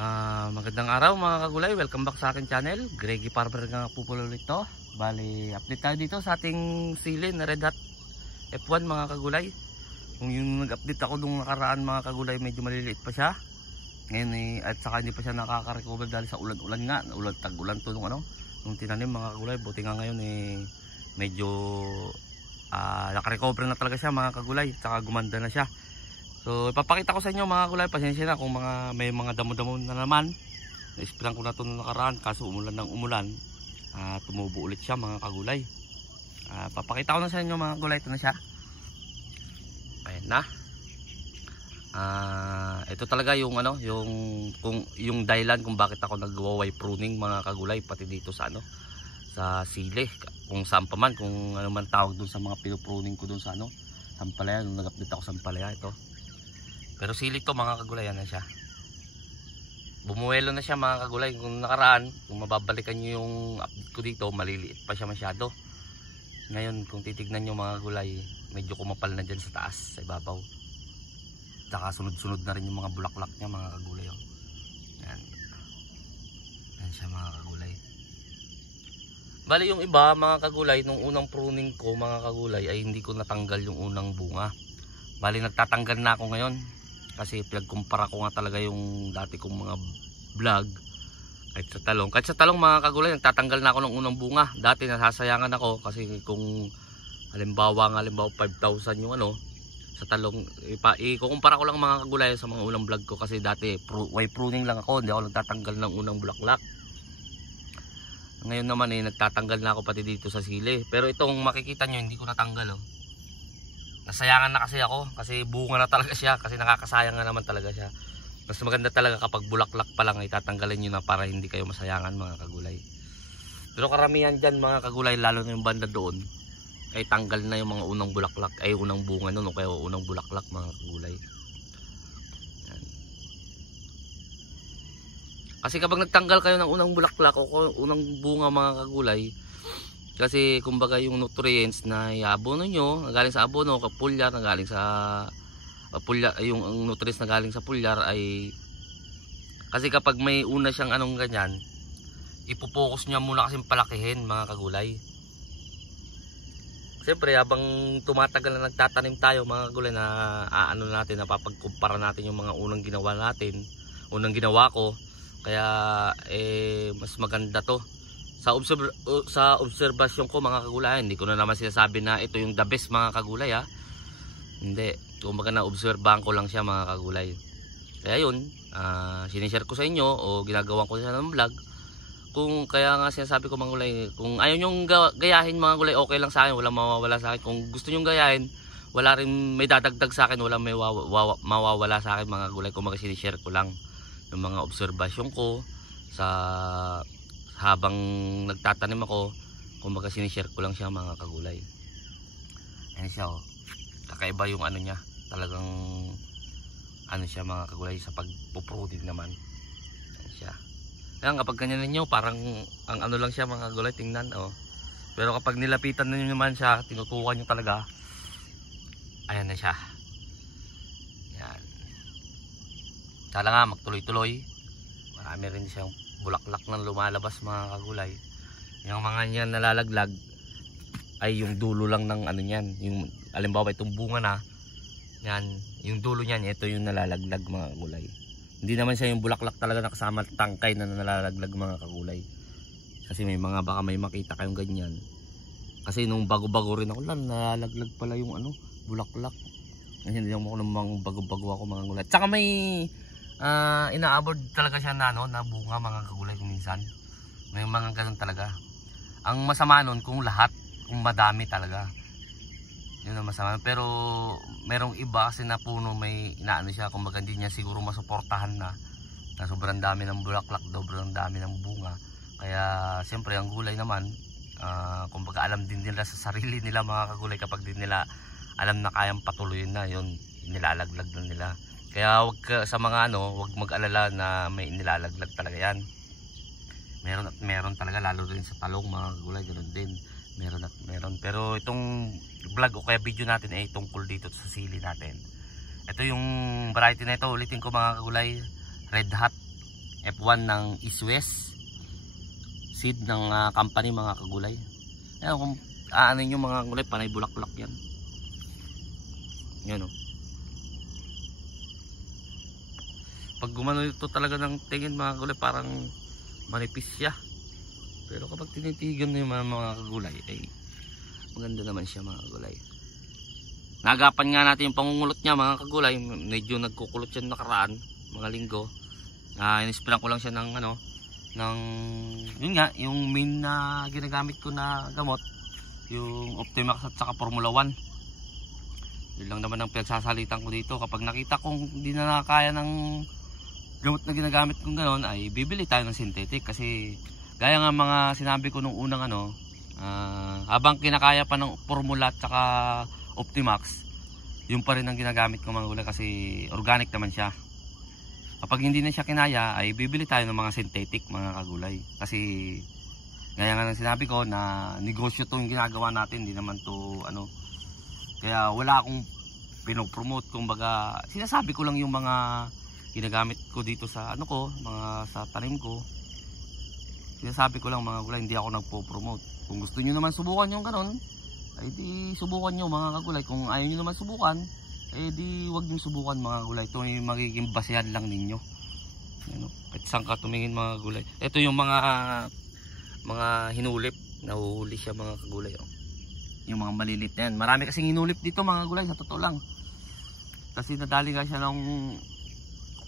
Magandang araw mga kagulay, welcome back sa akin channel. Greggy Farmer nga po ulit to. Bali, update tayo dito sa ating sili na Red Hot F1 mga kagulay. Kung yung nag-update ako nung nakaraan mga kagulay, medyo maliliit pa siya. Ngayon at saka hindi pa siya nakaka-recover dahil sa ulan-ulan nga. Tag-ulan to nung tinanim mga kagulay. Buti nga ngayon medyo naka-recover na talaga siya mga kagulay. Saka gumanda na siya. So ipapakita ko sa inyo mga kagulay, pasensya na kung may mga damo-damo na naman. Na-sprayan ko na ito nung nakaraan kaso umulan ng umulan. Tumubo ulit siya mga kagulay. Papakita ko na sa inyo mga kagulay, ito na siya. Ayan na. Ito talaga yung yung dahilan kung bakit ako nagwa-wire pruning mga kagulay, pati dito sa sa sili, kung saan pa man, kung ano man tawag dun sa mga pinupruning ko dun sa sampalaya, nung nag-update ako sampalaya ito. Pero sili to mga kagulay, yan na siya. Bumuwelo na siya mga kagulay. Kung nakaraan, kung mababalikan nyo yung update ko dito, maliliit pa siya masyado. Ngayon kung titignan nyo mga kagulay, medyo kumapal na dyan sa taas, sa ibabaw. Saka sunod-sunod na rin yung mga bulaklak niya mga kagulay. Yan. Yan siya mga kagulay. Bali yung iba mga kagulay, nung unang pruning ko mga kagulay ay hindi ko natanggal yung unang bunga. Bali nagtatanggal na ako ngayon. Kasi pinagkumpara ko nga talaga yung dati kong mga vlog kahit sa talong mga kagulay, nagtatanggal na ako ng unang bunga. Dati nasasayangan ako kasi kung halimbawa 5,000 yung sa talong, ikukumpara ko lang mga kagulay sa mga unang vlog ko. Kasi dati wire pruning lang ako, hindi ako nagtatanggal ng unang bulaklak. Ngayon naman nagtatanggal na ako pati dito sa sili. Pero itong makikita nyo, hindi ko natanggal Nasayangan na kasi ako kasi bunga na talaga siya, kasi nakakasayang nga naman talaga siya. Mas maganda talaga kapag bulaklak pa lang itatanggalin nyo na para hindi kayo masayangan mga kagulay. Pero karamihan dyan mga kagulay, lalo na yung banda doon, ay tanggal na yung mga unang bulaklak, ay unang bunga nun o kaya unang bulaklak mga kagulay. Yan. Kasi kapag nagtanggal kayo ng unang bulaklak o unang bunga mga kagulay, kasi kumbaga yung nutrients na iabono nyo, nagaling sa abono, kapulyar, nagaling sa yung nutrients na galing sa pulyar ay, kasi kapag may una siyang ganyan, ipopokus niya muna kasing palakihin mga kagulay. Siyempre habang tumatagal na nagtatanim tayo mga kagulay, na natin, napapagkumpara natin yung mga unang ginawa natin, unang ginawa ko, kaya mas maganda to. Sa obserbasyon ko mga kagulay, hindi ko na naman sinasabi na ito yung the best mga kagulay Hindi, kumbaga na-obserbahan ko lang siya mga kagulay. Kaya yun, sinishare ko sa inyo o ginagawa ko sa ng vlog. Kung kaya nga sinasabi ko mga kagulay, kung ayaw nyong gayahin mga kagulay, okay lang sa akin, walang mawawala sa akin. Kung gusto nyong gayahin, wala rin may dadagdag sa akin, walang may mawawala sa akin mga kagulay. Kung sinishare ko lang yung mga obserbasyon ko sa habang nagtatanim ako, kumbaga sinishare ko lang siya mga kagulay. Ayan siya kakaiba yung niya, talagang siya mga kagulay sa pagpupruning naman. Ayan siya. Ayan, kapag ganyan ninyo, parang ang lang siya mga kagulay, tingnan pero kapag nilapitan ninyo naman siya, tinutukan nyo talaga, ayan na siya. Ayan. Sana nga magtuloy-tuloy, marami rin siyang bulaklak na lumalabas mga kagulay. Yung mga niyan nalalaglag ay yung dulo lang ng niyan, yung halimbawa itong bunga na yan, yung dulo niyan, ito yung nalalaglag mga kagulay. Hindi naman siya yung bulaklak talaga nakasama tangkay na nalalaglag mga kagulay. Kasi baka may makita kayong ganyan. Kasi nung bago-bago rin ako lang, nalalaglag pala yung bulaklak. Kasi hindi ako namang bago-bago ako mga kagulay. Tsaka may inaabord talaga siya na bunga mga kagulay kung minsan. May mga ganun talaga. Ang masama nun kung madami talaga. Yun ang masama. Pero merong iba kasi na puno may siya, kumbaga hindi niya siguro masuportahan na sobrang dami ng bulaklak, sobrang dami ng bunga. Kaya siyempre ang gulay naman, kumbaga alam din nila sa sarili nila mga kagulay, kapag din nila alam na kayang patuloyin na, yun nilalaglag na nila. Kaya wag mag-alala na may nilalaglag talaga yan. Meron talaga, lalo rin sa talong mga kagulay, ganoon din. Meron. Pero itong vlog o kaya video natin ay tungkol dito sa sili natin. Ito yung variety na ito, ulitin ko mga kagulay, Red Hot F1 ng East West seed ng company mga kagulay. Ayan, kung aanin nyo mga kagulay, panay bulak-bulak yan. Yan o. Pag gumano ito talaga ng tingin mga kagulay, parang manipis siya. Pero kapag tinitigan nyo yung mga kagulay, ay maganda naman siya mga kagulay. Nagapan nga natin yung pangungulot niya mga kagulay. Medyo nagkukulot siya nakaraan, mga linggo. Inispiran ko lang siya ng yun nga, yung main na ginagamit ko na gamot, yung Optimax at saka Formula 1. Yun lang naman ang pinagsasalitan ko dito. Kapag nakita kong hindi na nakakaya ng gamot na ginagamit kong gano'n, ay bibili tayo ng synthetic. Kasi gaya nga mga sinabi ko nung unang habang kinakaya pa ng Formula at saka Optimax, yun pa rin ang ginagamit ko mga gulay kasi organic naman siya. Kapag hindi na siya kinaya, ay bibili tayo ng mga synthetic mga kagulay. Kasi gaya nga ng sinabi ko na negosyo itong ginagawa natin, hindi naman to kaya wala akong pinopromote. Kumbaga sinasabi ko lang yung mga ginagamit ko dito sa sa tanim ko. Sinasabi ko lang mga kagulay, hindi ako nagpo-promote. Kung gusto niyo naman subukan yung ganon, ay di subukan nyo mga kagulay. Kung ayaw nyo naman subukan, eh di wag nyo subukan mga kagulay. Ito yung magiging basehan lang ninyo. At saan ka tumingin mga kagulay. Ito yung mga hinulip. Nahuhuli siya mga kagulay. Yung mga malilit na yan. Marami kasing hinulip dito mga kagulay, sa totoo lang. Kasi nadali nga siya ng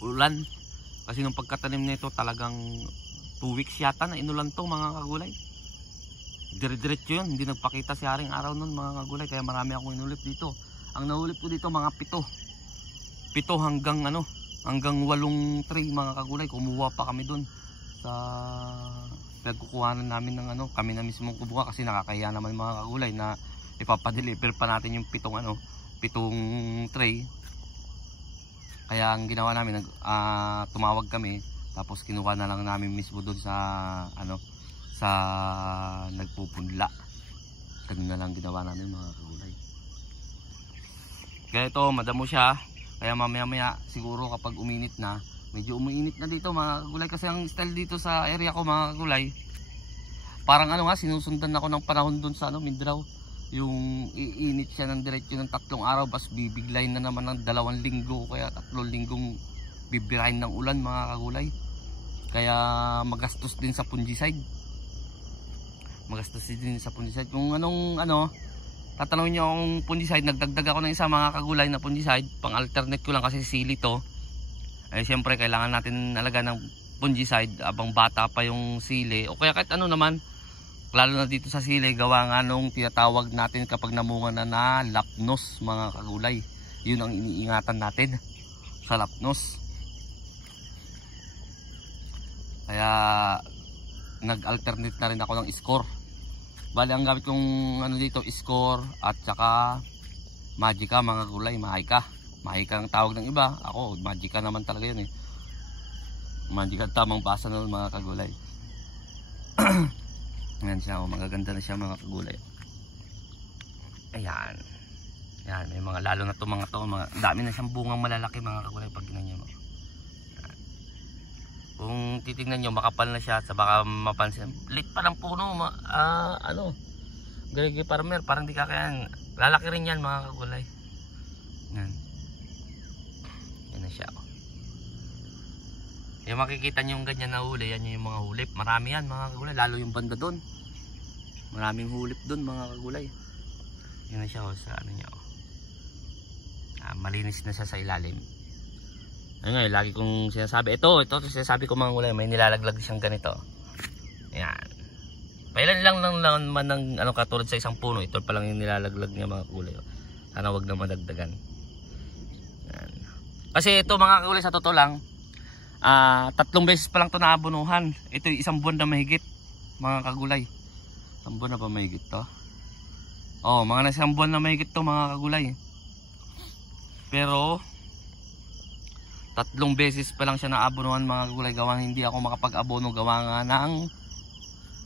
ulan. Kasi nung pagkatanim nito talagang 2 weeks yata na inulan to mga kagulay. Dire-diretso yun, hindi nagpakita si Haring Araw nun mga kagulay, kaya marami akong inulip dito. Ang nahulip ko dito mga 7 hanggang 8 tray mga kagulay. Kumuha pa kami dun sa pinagkukuhanan namin ng kami na mismo kumuha, kasi nakakaya naman mga kagulay na ipapadeliver pa natin yung 7 tray. Kaya ang ginawa namin, tumawag kami, tapos kinuha na lang namin mismo dun sa sa nagpupunla. Ganun na lang ginawa namin mga kagulay. Kaya ito, madamo siya. Kaya mamaya siguro kapag uminit na, medyo umiinit na dito mga kagulay. Kasi ang style dito sa area ko mga kagulay, parang sinusundan ako ng panahon dun sa Mindanao. Yung iinit siya ng diretso ng 3 araw, bas bibiglayin na naman ng 2 linggo, kaya 3 linggong bibirahin ng ulan mga kagulay. Kaya magastos din sa fungicide. Kung tatanungin nyo akong fungicide, nagdagdag ako ng isa mga kagulay na fungicide. Pang alternate ko lang kasi sili to. Eh siyempre kailangan natin alagaan ng fungicide abang bata pa yung sili. O kaya kahit naman, lalo na dito sa sili, gawa nga nung tinatawag natin kapag namunga na lapnos mga kagulay. Yun ang iniingatan natin sa lapnos. Kaya nag-alternate na rin ako ng score. Bali ang gamit kong dito, score at saka Magica mga kagulay. Magica ang tawag ng iba. Ako Magica naman talaga yun Magica tamang basa na mga kagulay. Ayan siya, magaganda na siya mga kagulay. Ayan, may mga lalo na dami na siyang bungang malalaki mga kagulay pag ginanyan mo. Kung titingnan nyo, makapal na siya, sa baka mapansin, lit pa ng puno, Gregi Farmer, parang di kakayan. Lalaki rin yan mga kagulay. Yan na siya. Yung makikita nyo yung ganyan na huli, yan yung mga hulip. Marami yan mga kagulay, lalo yung banda doon. Maraming hulip doon mga kagulay. Yan na siya sa niya. Malinis na siya sa ilalim. Ayun nga, lagi kong sinasabi. Ito sinasabi ko mga kagulay, may nilalaglag siyang ganito. Ayan. Pailan lang naman ng katulad sa isang puno. Ito pa lang yung nilalaglag niya mga kagulay. Sana wag na madagdagan. Ayan. Kasi ito mga kagulay, sa totoo lang, 3 beses pa lang ito naabunuhan. Ito yung 1 buwan na mahigit mga kagulay. 1 buwan na ba mahigit to? Mga nasa 1 buwan na mahigit to mga kagulay. Pero 3 beses pa lang siya naabunuhan mga kagulay. Gawa hindi ako makapag-abono, gawa nga ng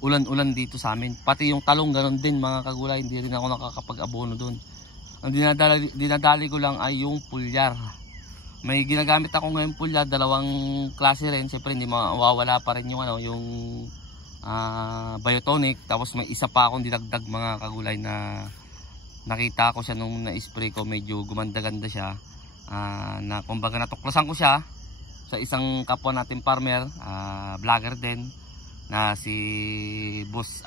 ulan-ulan dito sa amin. Pati yung talong ganoon din mga kagulay, hindi rin ako nakakapag-abono doon. Ang dinadali ko lang ay yung pulyar may ginagamit ako ngayon pulya, dalawang klase rin. Siyempre hindi mawawala pa rin yung ano, yung biotonic. Tapos may isa pa akong dinagdag mga kagulay na nakita ko siya nung na-spray ko, medyo gumanda-ganda siya. Na kumbaga natuklasan ko siya sa isang kapwa natin farmer, vlogger din, na si Boss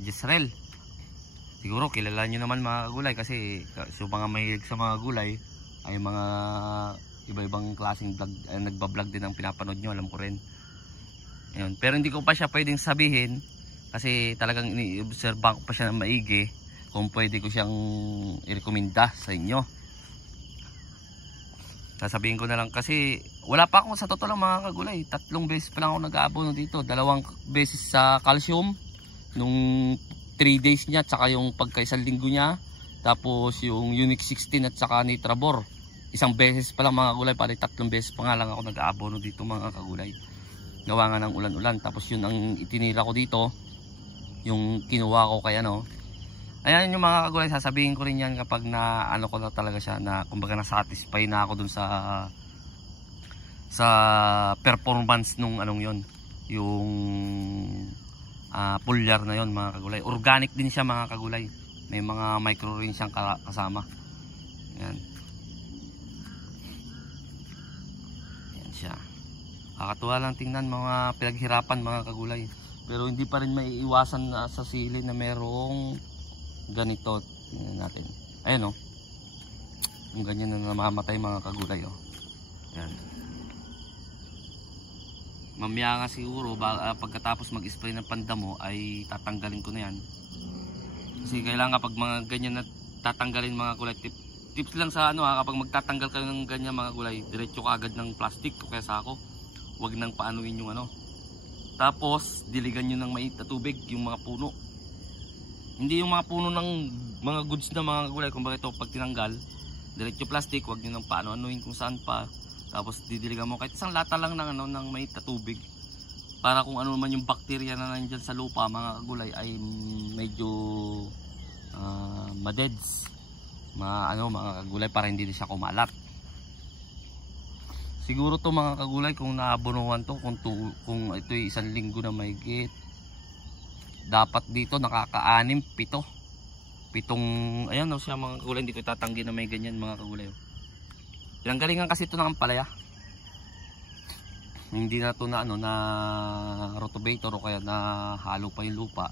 Jezreel. Siguro kilala nyo naman mga kagulay kasi so mga mahilig sa mga gulay ay mga iba-ibang klaseng vlog, nagbablog din ang pinapanood nyo, alam ko rin. Ayun. Pero hindi ko pa siya pwedeng sabihin kasi talagang ini-observe ko pa siya ng maigi kung pwede ko siyang i-recommenda sa inyo. Sasabihin ko na lang kasi wala pa ako sa totoo lang mga kagulay. 3 beses pa lang ako nag-aabono dito. 2 beses sa calcium nung 3 days niya, tsaka yung pagka 1 linggo niya. Tapos yung Unique 16 at saka Nitrabor. 1 beses pa lang mga kagulay. Pari 3 beses pa nga lang ako nag-aabono dito mga kagulay. Gawa nga ng ulan-ulan. Tapos yun ang itinira ko dito. Yung kinuha ko kaya no. Ayan yung mga kagulay, sasabihin ko rin yan kapag na ano ko na talaga siya, na kumbaga na satisfy na ako dun sa performance nung anong yon, yung pulyar na yon mga kagulay. Organic din siya mga kagulay, may mga micro rin siyang kasama. Ayan. Ayan siya, kakatuwa lang tingnan, mga pinaghirapan mga kagulay. Pero hindi pa rin maiiwasan na sa sili na merong ganito. Tingnan natin. Ayan o. Yung ganyan na namamatay mga kagulay o. Ayan. Mamaya nga siguro pagkatapos mag-spray ng pandamo ay tatanggalin ko na yan. Kasi kailangan kapag mga ganyan na tatanggalin mga gulay, tips lang sa ano kapag magtatanggal kayo ng ganyan mga gulay, diretso ka agad ng plastic o kaya sako. Huwag nang paanuin yung ano. Tapos diligan nyo ng mainit na tubig yung mga puno. Hindi yung mga puno ng mga goods na mga gulay. Kung bakit ito pag tinanggal, diretso plastic, huwag nyo nang paano-anuin kung saan pa. Tapos didiligan mo kahit isang lata lang ng, ano, ng mainit na tubig. Para kung ano man yung bakterya na nandyan sa lupa mga kagulay ay medyo madeds. Mga kagulay para hindi siya kumalat. Siguro to mga kagulay kung naabunuhan to, kung ito'y 1 linggo na mahigit, dapat dito nakaka-6, 7. Ayan o siya mga kagulay, hindi ko tatanggi na may ganyan mga kagulay. Pinanggalingan kasi ito ng ampalaya. Hindi na ito na, na rotovator o kaya na halo pa yung lupa.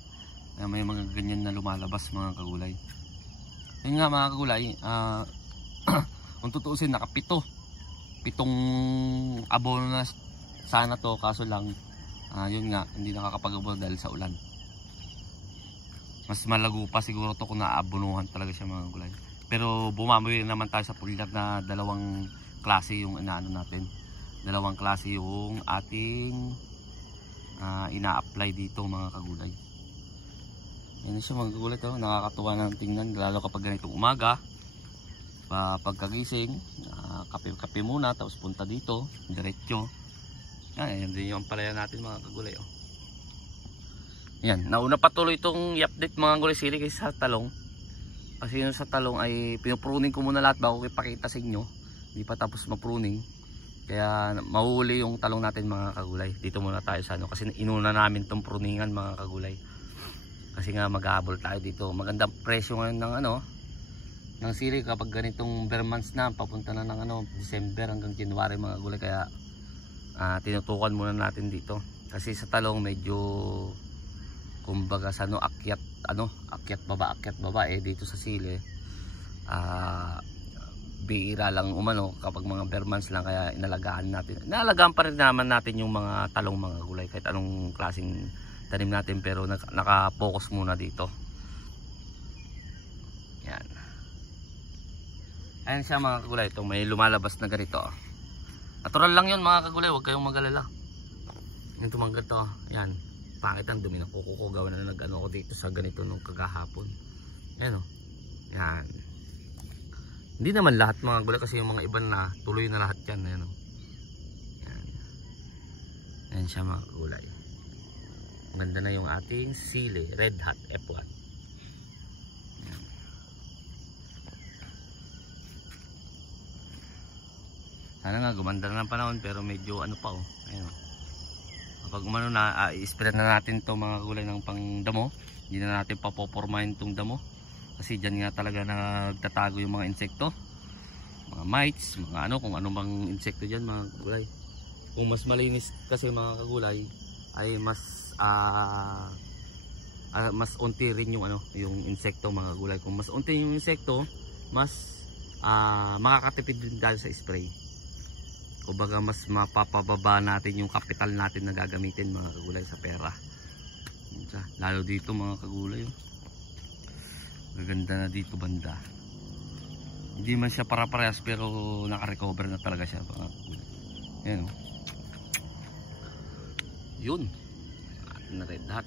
May mga ganyan na lumalabas mga kagulay. Yun nga mga kagulay, kung tutuusin naka 7 abono na sana to, kaso lang yun nga, hindi nakakapag-abono dahil sa ulan. Mas malago pa siguro to kung naabunuhan talaga siya mga gulay. Pero bumaboy naman tayo sa pulyar na 2 klase yung inaano natin. 2 klase yung ating ina-apply dito mga kagulay. Yan siya mga kagulay to, nakakatuwa na tingnan lalo kapag ganitong umaga. Pagkagising, kape-kape muna tapos punta dito, diretso. Yan din yung palaya natin mga kagulay oh. Yan, nauna patuloy itong i-update mga gulay sili kaysa sa talong. Kasi yung sa talong ay pinupruning ko muna lahat bago ko ipakita sa inyo. Hindi pa tapos mapruning. Kaya mahuli yung talong natin mga kagulay. Dito muna tayo sa ano kasi inuna namin itong pruningan mga kagulay. Kasi nga mag-ahabol tayo dito. Magandang presyo ngayon ng ng sili kapag ganitong bare months na, papunta na ng December hanggang January mga kagulay. Kaya tinutukan muna natin dito. Kasi sa talong medyo kumbaga sa akyat baba dito sa sili bihira lang umano kapag mga bare months lang, kaya inalagaan pa rin naman natin yung mga talong mga gulay kahit anong klaseng tanim natin, pero naka-focus muna dito. Yan, ayan siya mga kagulay, ito may lumalabas na ganito natural lang yun mga kagulay, huwag kayong mag-alala. Yung tumanggat to, yan pangit ang dumi ng kuko ko, gawa na nag-ano ko dito sa ganito nung kagahapon. Yan o. Yan. Hindi naman lahat mga gulay kasi yung mga iba na tuloy na lahat yan. Yan o. Yan. Yan siya mga gulay. Maganda na yung ating sili. Red Hot F1. Yan. Sana nga gumanda na ng panahon, pero medyo ano pa oh. Ayun. Kapag umano na, i-spray na natin to mga gulay ng pangdamo. Hindi na natin papopormahin tong damo. Kasi dyan nga talaga nagtatago yung mga insekto. Mga mites, mga ano, kung ano bang insekto dyan mga kagulay. Kung mas malinis kasi mga kagulay, ay mas unti rin yung ano, yung insekto mga kagulay. Kung mas unti yung insekto, mas makakatipid din tayo sa spray. Kumbaga mas mapapababa natin yung kapital natin na gagamitin mga kagulay sa pera. Lalo dito mga kagulay. Gaganda na dito banda. Hindi man siya para-parehas pero naka-recover na talaga siya mga kagulay. Yan o. Yun. Na red hot.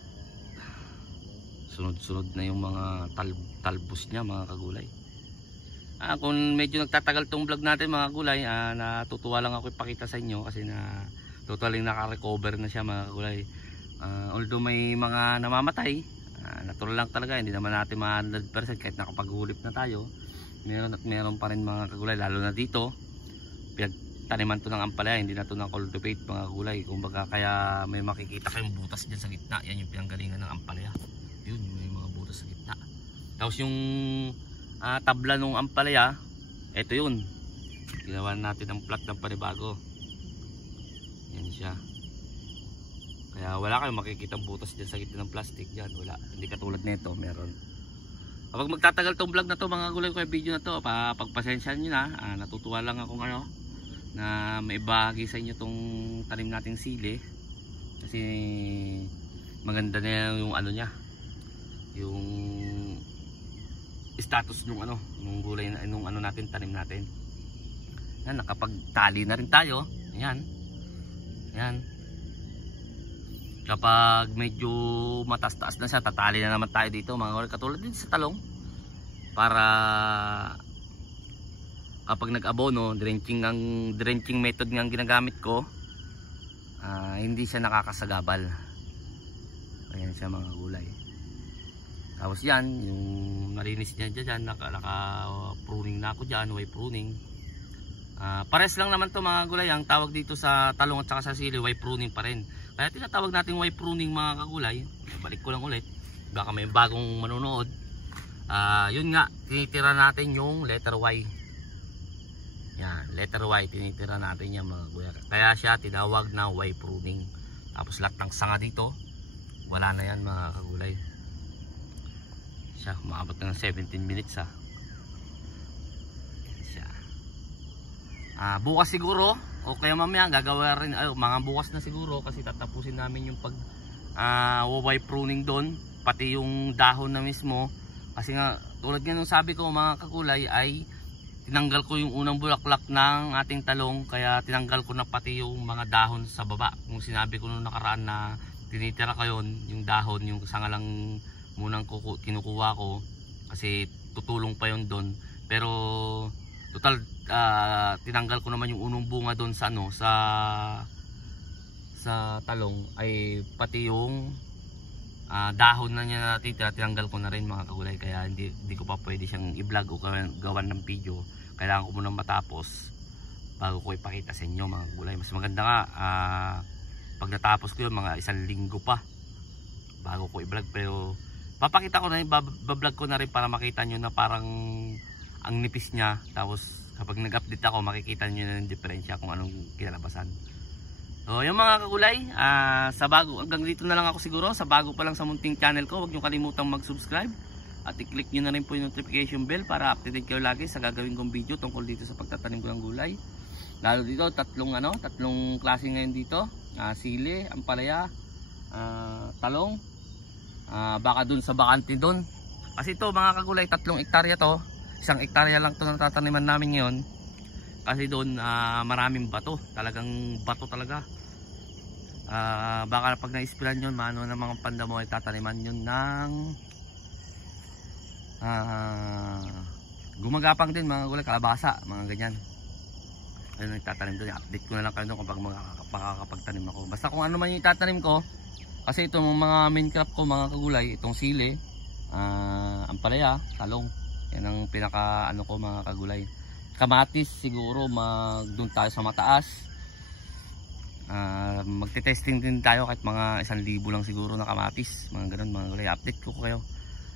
Sunod-sunod na yung mga talbos niya mga kagulay. Kung medyo nagtatagal tong vlog natin mga kagulay, natutuwa lang ako ipakita sa inyo kasi na totally naka-recover na siya mga kagulay. Although may mga namamatay, natural lang talaga, hindi naman natin 100% kahit nakapaghulip na tayo. Meron at meron pa rin mga kagulay, lalo na dito pinagtaniman to ng ampalaya, hindi na to ng cultivate mga kagulay. Kumbaga kaya may makikita kayong butas dyan sa gitna, yan yung pinanggalingan ng ampalaya. Yun, may mga butas sa gitna. Tapos yung tabla ng ampalaya, eto yun, ginawa natin ng plot ng panibago. Yan siya. Kaya wala kayong makikita butas dyan sa gitna ng plastic dyan, wala. Hindi katulad nito, meron. Kapag magtatagal tong vlog na to mga kagulay ko yung video na to, pagpasensyahan nyo na. Natutuwa lang ako ano, na may bahagi sa inyo tong tanim nating sili. Kasi maganda na yung ano niya, yung status nung ano, nung gulay na nung ano natin, tanim natin. Yan, nakapagtali na rin tayo. Yan. Yan. Kapag medyo matas-taas na siya, tatali na naman tayo dito mga kagulay, katulad din sa talong. Para kapag nag-abono, drenching method nga ang ginagamit ko, hindi siya nakakasagabal. Ayan siya mga gulay. Tapos yan, yung malinis niya dyan, naka-pruning na ako dyan, way pruning. Pares lang naman to mga gulay, ang tawag dito sa talong at saka sa sili, way pruning pa rin. Kaya tinatawag natin way pruning mga kagulay. Balik ko lang ulit, baka may bagong manonood. Yun nga, tinitira natin yung letter Y. Yan, letter Y, tinitira natin yan mga kagulay. Kaya siya tinawag na Y pruning. Tapos lahat ng sanga dito, wala na yan mga kagulay. Siya, umaabot na ng 17 minutes ha. Yan siya. Bukas siguro, o kaya mamaya gagawa rin, mga bukas na siguro kasi tatapusin namin yung pag Y pruning doon, pati yung dahon na mismo. Kasi nga tulad nga nung sabi ko mga kagulay, ay tinanggal ko yung unang bulaklak ng ating talong, kaya tinanggal ko na pati yung mga dahon sa baba. Kung sinabi ko nung nakaraan na tinitira ko yun, yung dahon, yung sanga lang munang kinukuha ko kasi tutulong pa yun doon. Pero total tinanggal ko naman yung unang bunga doon sa ano, sa talong, ay pati yung dahon na niya natitira, tinanggal ko na rin mga kagulay. Kaya hindi ko pa pwede siyang i-vlog o gawan ng video. Kailangan ko muna matapos bago ko ipakita sa inyo mga kagulay. Mas maganda nga pag natapos ko yun, mga 1 linggo pa bago ko i-vlog. Pero papakita ko na rin, bablog ko na rin para makita nyo na parang ang nipis niya. Tapos kapag nag-update ako, makikita nyo na yung diferensya kung anong kinalabasan. So yung mga kagulay, sa bago, hanggang dito na lang ako siguro. Sa bago pa lang sa munting channel ko, huwag nyo kalimutang mag-subscribe at i-click nyo na rin po yung notification bell para updated kayo lagi sa gagawin kong video tungkol dito sa pagtatanim ko ng gulay. Lalo dito, tatlong klase ngayon dito, sili, ampalaya, talong, baka dun sa bakante dun. Kasi ito mga kagulay, 3 hektarya to. 1 hektarya lang to na tataniman namin ngayon. Kasi doon maraming bato, talagang bato talaga. Baka pag na-ispiran yun, maano na mga pandamo ay tataniman yun ng gumagapang din mga gulay, kalabasa, mga ganyan. Ayun, nagtatanim doon, update ko na lang kayo doon kapag makakapagtanim ako. Basta kung ano man yung itatanim ko, kasi itong mga main crop ko mga kagulay, itong sili, ampalaya, talong, yan ang pinaka ano ko mga kagulay. kamatis siguro doon tayo sa mataas. Magte-testing din tayo kahit mga 1,000 lang siguro na kamatis, mga ganun mga gulay. Update ko kayo.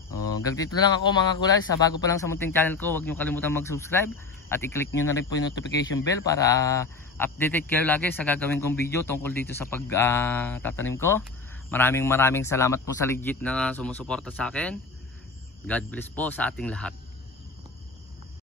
Hanggang dito na lang ako mga gulay. Sa bago pa lang sa munting channel ko, huwag niyo kalimutan mag-subscribe at i-click niyo na rin po yung notification bell para updated kayo lagi sa gagawin kong video tungkol dito sa pagtatanim ko. Maraming salamat po sa legit na sumusuporta sa akin. God bless po sa ating lahat.